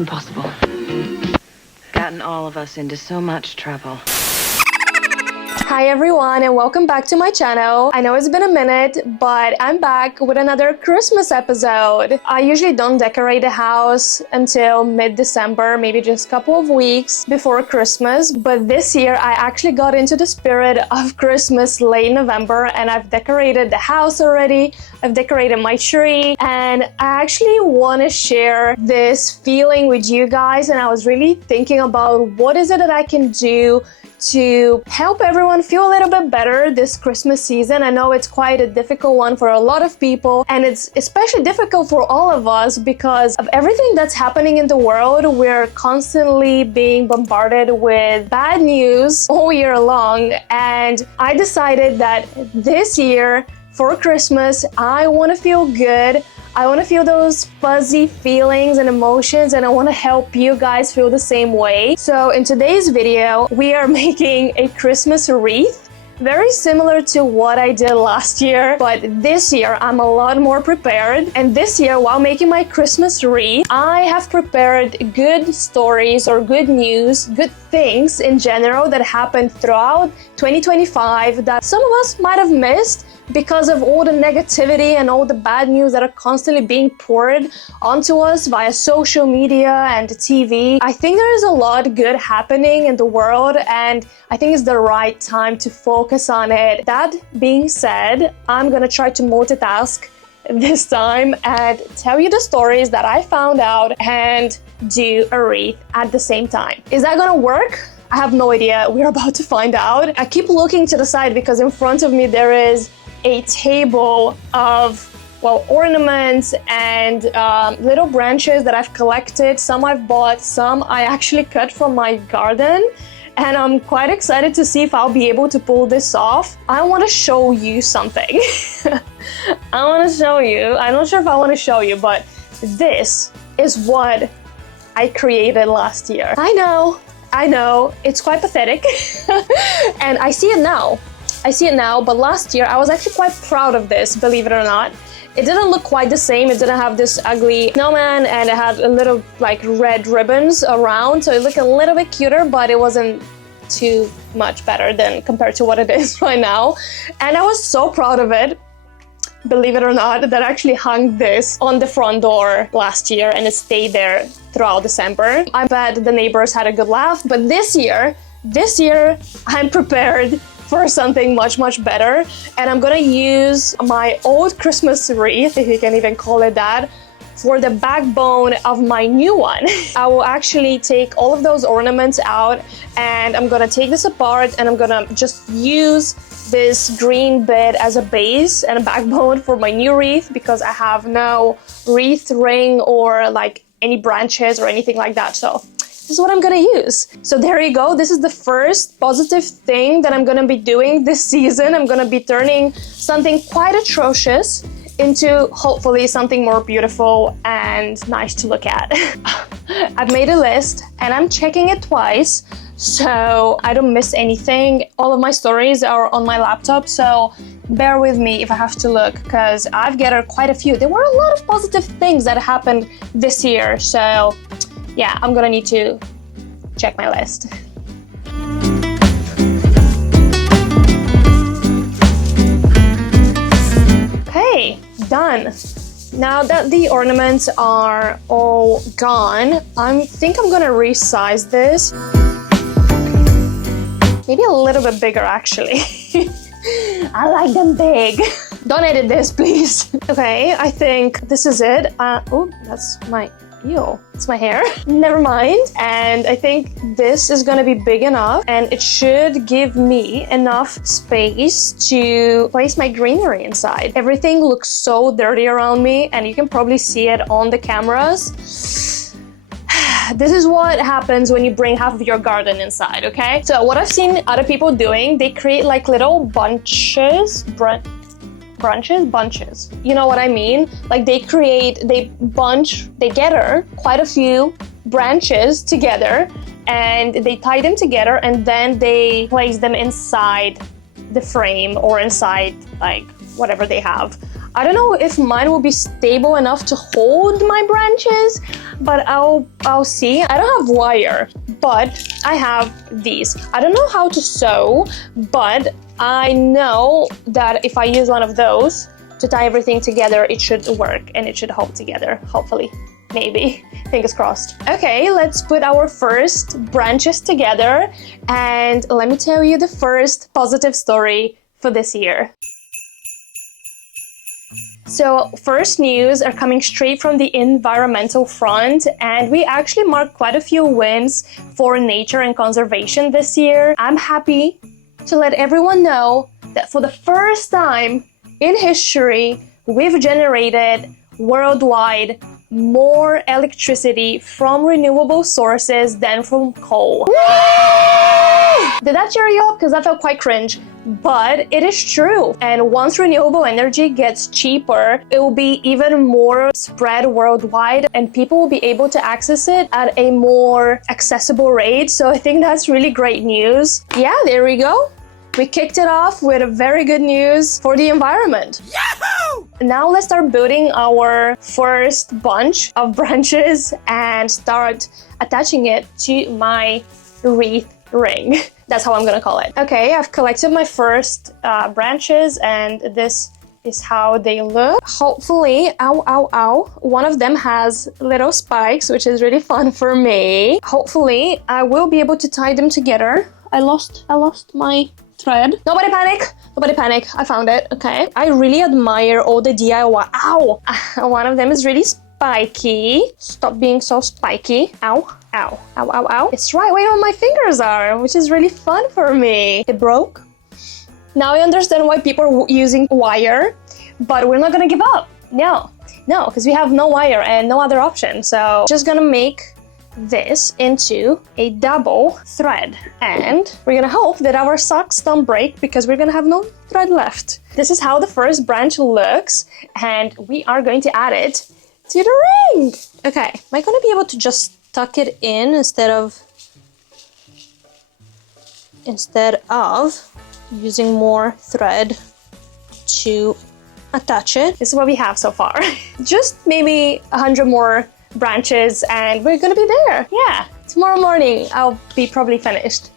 impossible. Gotten all of us into so much trouble. Hi everyone and welcome back to my channel. I know it's been a minute, but I'm back with another Christmas episode. I usually don't decorate the house until mid-December, maybe just a couple of weeks before Christmas. But this year I actually got into the spirit of Christmas late November and I've decorated the house already. I've decorated my tree and I actually want to share this feeling with you guys, and I was really thinking about what is it that I can do to help everyone feel a little bit better this Christmas season. I know it's quite a difficult one for a lot of people, and it's especially difficult for all of us because of everything that's happening in the world. We're constantly being bombarded with bad news all year long, and I decided that this year for Christmas, I want to feel good. I want to feel those fuzzy feelings and emotions, and I want to help you guys feel the same way. So in today's video, we are making a Christmas wreath, very similar to what I did last year, but this year I'm a lot more prepared. And this year, while making my Christmas wreath, I have prepared good stories or good news, good things in general that happened throughout 2025 that some of us might have missed because of all the negativity and all the bad news that are constantly being poured onto us via social media and TV. I think there is a lot good happening in the world, and I think it's the right time to focus on it. That being said, I'm gonna try to multitask this time and tell you the stories that I found out and do a wreath at the same time. Is that gonna work? I have no idea. We're about to find out. I keep looking to the side because in front of me there is a table of, well, ornaments and little branches that I've collected. Some I've bought, some I actually cut from my garden, and I'm quite excited to see if I'll be able to pull this off. I want to show you something. I want to show you. I'm not sure if I want to show you, but this is what I created last year. I know, it's quite pathetic, and I see it now, but last year I was actually quite proud of this, believe it or not. It didn't look quite the same. It didn't have this ugly snowman, and it had a little like red ribbons around, so it looked a little bit cuter, but it wasn't too much better than compared to what it is right now. And I was so proud of it, believe it or not, that I actually hung this on the front door last year and it stayed there throughout December. I bet the neighbors had a good laugh, but this year I'm prepared for something much better, and I'm gonna use my old Christmas wreath, if you can even call it that, for the backbone of my new one. I will actually take all of those ornaments out, and I'm gonna take this apart, and I'm gonna just use this green bit as a base and a backbone for my new wreath, because I have no wreath ring or like any branches or anything like that. So this is what I'm gonna use. So there you go. This is the first positive thing that I'm gonna be doing this season. I'm gonna be turning something quite atrocious into hopefully something more beautiful and nice to look at. I've made a list and I'm checking it twice so I don't miss anything. All of my stories are on my laptop, so bear with me if I have to look, because I've gathered quite a few. There were a lot of positive things that happened this year, so yeah, I'm gonna need to check my list. Okay, done. Now that the ornaments are all gone, I think I'm gonna resize this. Maybe a little bit bigger, actually. I like them big. Don't edit this, please. Okay, I think this is it. Oh, that's my... Ew, it's my hair. Never mind. And I think this is gonna be big enough, and it should give me enough space to place my greenery inside. Everything looks so dirty around me, and you can probably see it on the cameras. This is what happens when you bring half of your garden inside, okay? So what I've seen other people doing, they create like little bunches, bunches. You know what I mean? Like they gather quite a few branches together and they tie them together, and then they place them inside the frame or inside like whatever they have. I don't know if mine will be stable enough to hold my branches, but I'll see. I don't have wire, but I have these. I don't know how to sew, but I know that if I use one of those to tie everything together, it should work and it should hold together, hopefully. Maybe. Fingers crossed. Okay, let's put our first branches together, and let me tell you the first positive story for this year. So first news are coming straight from the environmental front, and we actually marked quite a few wins for nature and conservation this year. I'm happy to let everyone know that for the first time in history, we've generated worldwide more electricity from renewable sources than from coal. Did that cheer you up? Because that felt quite cringe. But it is true. And once renewable energy gets cheaper, it will be even more spread worldwide and people will be able to access it at a more accessible rate. So I think that's really great news. Yeah, there we go. We kicked it off with a very good news for the environment. Yahoo! Now let's start building our first bunch of branches and start attaching it to my wreath ring. That's how I'm gonna call it. Okay, I've collected my first branches and this is how they look. Hopefully, one of them has little spikes, which is really fun for me. Hopefully, I will be able to tie them together. I lost my thread. Nobody panic! Nobody panic. I found it. Okay. I really admire all the DIY. Ow! One of them is really spiky. Stop being so spiky. Ow. Ow. Ow, ow, ow. It's right where my fingers are, which is really fun for me. It broke. Now I understand why people are using wire, but we're not gonna give up. No, because we have no wire and no other option. So just gonna make this into a double thread, and we're gonna hope that our socks don't break because we're gonna have no thread left. This is how the first branch looks, and we are going to add it to the ring. Okay, am I gonna be able to just tuck it in instead of using more thread to attach it? This is what we have so far. Just maybe 100 more branches and we're gonna be there. Yeah, tomorrow morning I'll be probably finished.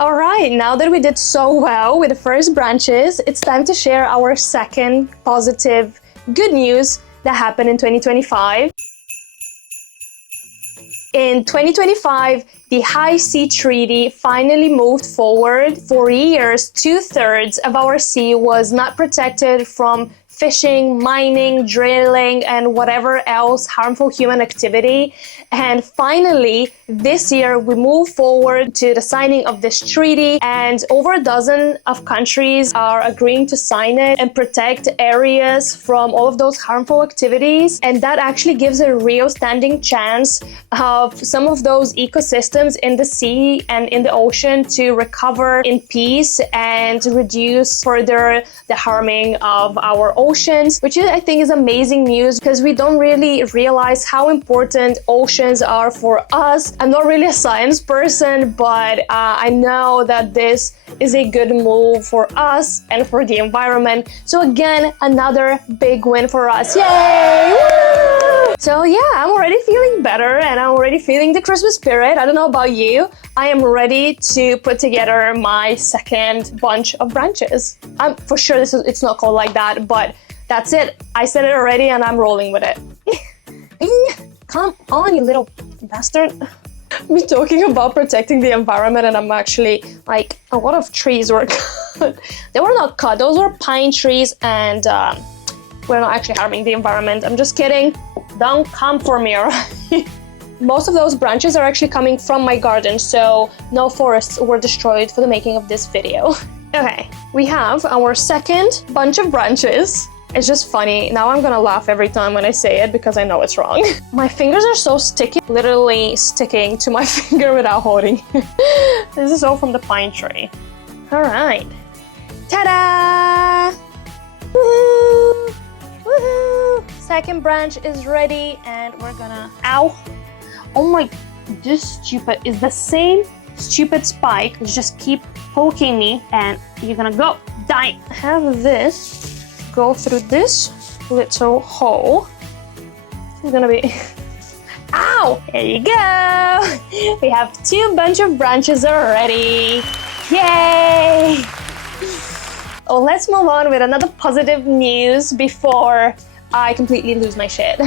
All right, now that we did so well with the first branches, it's time to share our second positive good news that happened in 2025. In 2025, the High Sea Treaty finally moved forward. For years, 2/3 of our sea was not protected from fishing, mining, drilling, and whatever else harmful human activity. And finally, this year, we move forward to the signing of this treaty, and over a dozen of countries are agreeing to sign it and protect areas from all of those harmful activities. And that actually gives a real standing chance of some of those ecosystems in the sea and in the ocean to recover in peace and to reduce further the harming of our oceans, which I think is amazing news because we don't really realize how important oceans are for us. I'm not really a science person, but I know that this is a good move for us and for the environment. So again, another big win for us. Yay! Woo! So yeah, I'm already feeling better and I'm already feeling the Christmas spirit. I don't know about you. I am ready to put together my second bunch of branches. I'm for sure it's not called like that, but that's it. I said it already and I'm rolling with it. Come on, you little bastard. We're talking about protecting the environment and I'm actually like, a lot of trees were cut. They were not cut, those were pine trees and we're not actually harming the environment. I'm just kidding. Don't come for me, alright? Most of those branches are actually coming from my garden, so no forests were destroyed for the making of this video. Okay, we have our second bunch of branches. It's just funny. Now I'm gonna laugh every time when I say it because I know it's wrong. My fingers are so sticky, literally sticking to my finger without holding. This is all from the pine tree. All right. Ta-da! Woohoo! Woohoo! Second branch is ready and we're gonna... Ow! Oh my... This stupid is the same stupid spike. Just keep poking me and you're gonna go. Die! Have this go through this little hole. It's gonna be... Ow! There you go! We have 2 bunch of branches already. Yay! Oh, let's move on with another positive news before I completely lose my shit.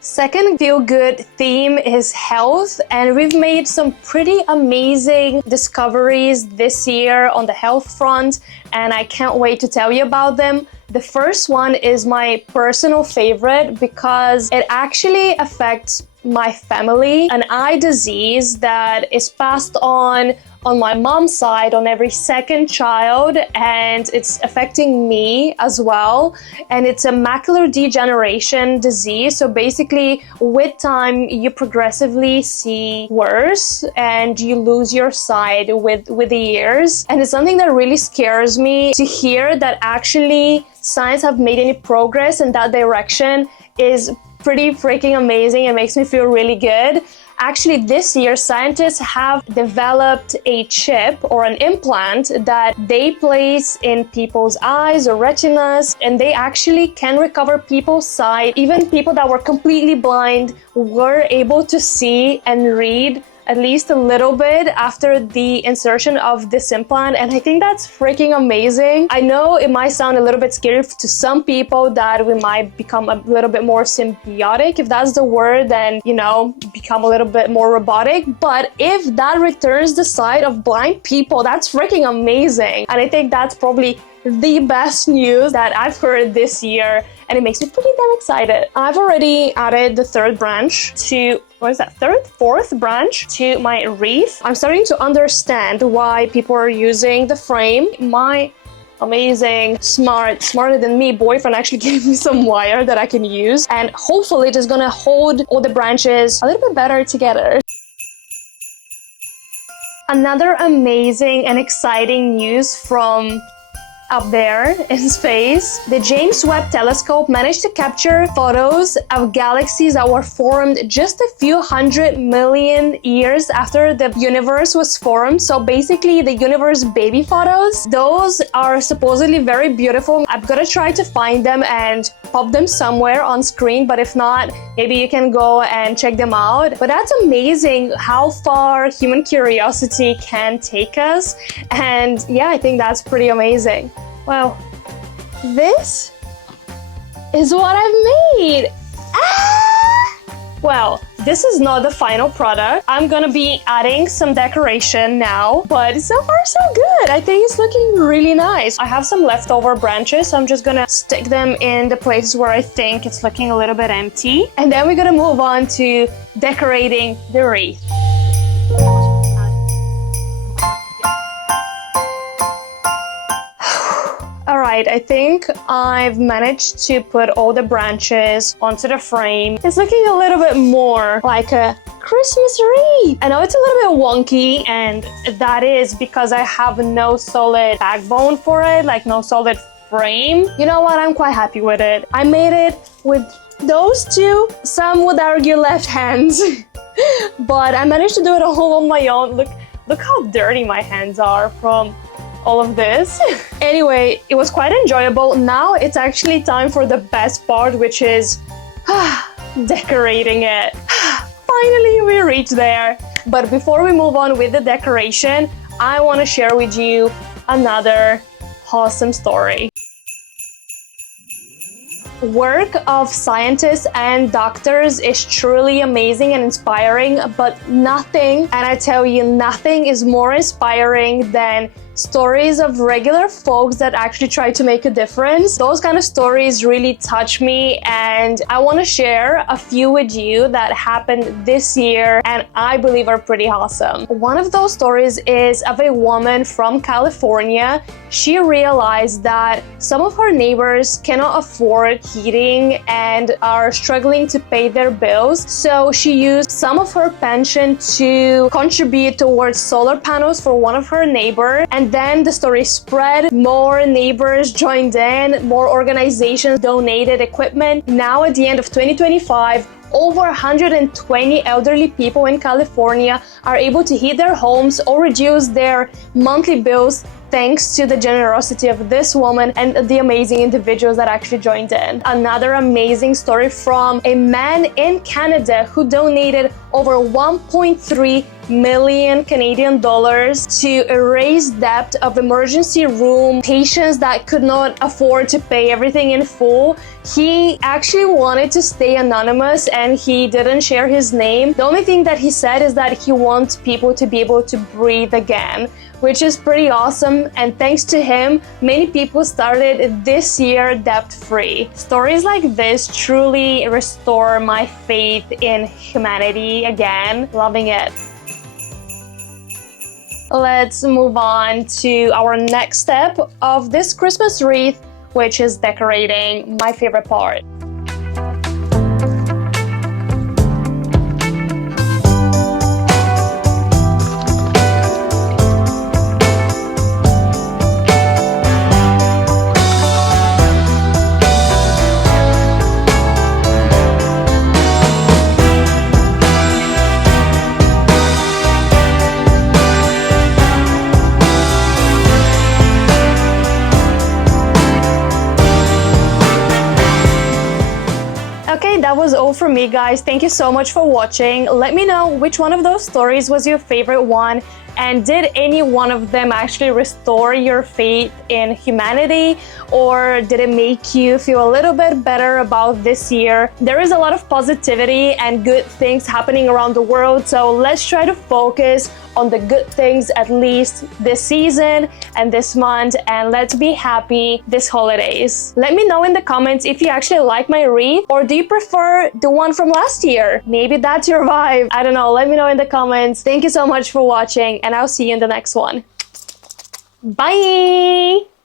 Second feel-good theme is health, and we've made some pretty amazing discoveries this year on the health front, and I can't wait to tell you about them. The first one is my personal favorite because it actually affects my family, an eye disease that is passed on my mom's side on every second child, and it's affecting me as well. And it's a macular degeneration disease. So basically, with time, you progressively see worse and you lose your sight with the years. And it's something that really scares me to hear that actually science have made any progress in that direction is pretty freaking amazing. It makes me feel really good. Actually, this year, scientists have developed a chip or an implant that they place in people's eyes or retinas, and they actually can recover people's sight. Even people that were completely blind were able to see and read at least a little bit after the insertion of this implant, and I think that's freaking amazing. I know it might sound a little bit scary to some people that we might become a little bit more symbiotic, if that's the word, then, you know, become a little bit more robotic, but if that returns the sight of blind people, that's freaking amazing. And I think that's probably the best news that I've heard this year, and it makes me pretty damn excited. I've already added the 3rd branch to, what is that, 4th branch to my wreath. I'm starting to understand why people are using the frame. My amazing, smarter than me boyfriend actually gave me some wire that I can use, and hopefully it is gonna hold all the branches a little bit better together. Another amazing and exciting news from up there in space. The James Webb Telescope managed to capture photos of galaxies that were formed just a few 100 million years after the universe was formed. So basically the universe baby photos, those are supposedly very beautiful. I'm gonna try to find them and pop them somewhere on screen, but if not, maybe you can go and check them out. But that's amazing how far human curiosity can take us, and yeah, I think that's pretty amazing. Wow, this is what I've made. Well, this is not the final product. I'm gonna be adding some decoration now, but so far so good. I think it's looking really nice. I have some leftover branches, so I'm just gonna stick them in the places where I think it's looking a little bit empty. And then we're gonna move on to decorating the wreath. Alright, I think I've managed to put all the branches onto the frame. It's looking a little bit more like a Christmas wreath. I know it's a little bit wonky, and that is because I have no solid backbone for it, like no solid frame. You know what? I'm quite happy with it. I made it with those 2, some would argue left hands, but I managed to do it all on my own. Look how dirty my hands are from all of this. Anyway, it was quite enjoyable. Now it's actually time for the best part, which is decorating it. Finally, we reached there. But before we move on with the decoration, I want to share with you another awesome story. Work of scientists and doctors is truly amazing and inspiring, but nothing, and I tell you, nothing is more inspiring than stories of regular folks that actually try to make a difference. Those kind of stories really touch me, and I want to share a few with you that happened this year and I believe are pretty awesome. One of those stories is of a woman from California. She realized that some of her neighbors cannot afford heating and are struggling to pay their bills, so she used some of her pension to contribute towards solar panels for one of her neighbors, and then the story spread. More neighbors joined in, more organizations donated equipment. Now at the end of 2025, over 120 elderly people in California are able to heat their homes or reduce their monthly bills thanks to the generosity of this woman and the amazing individuals that actually joined in. Another amazing story from a man in Canada who donated over 1.3 million Canadian dollars to erase debt of emergency room patients that could not afford to pay everything in full. He actually wanted to stay anonymous and he didn't share his name. The only thing that he said is that he wants people to be able to breathe again, which is pretty awesome. And thanks to him, many people started this year debt-free. Stories like this truly restore my faith in humanity again. Loving it. Let's move on to our next step of this Christmas wreath, which is decorating, my favorite part. Okay, that was all for me, guys. Thank you so much for watching. Let me know which one of those stories was your favorite one, and did any one of them actually restore your faith in humanity, or did it make you feel a little bit better about this year? There is a lot of positivity and good things happening around the world, so let's try to focus on the good things at least this season and this month, and let's be happy this holidays. Let me know in the comments if you actually like my wreath, or do you prefer the one from last year? Maybe that's your vibe. I don't know. Let me know in the comments. Thank you so much for watching, and I'll see you in the next one. Bye!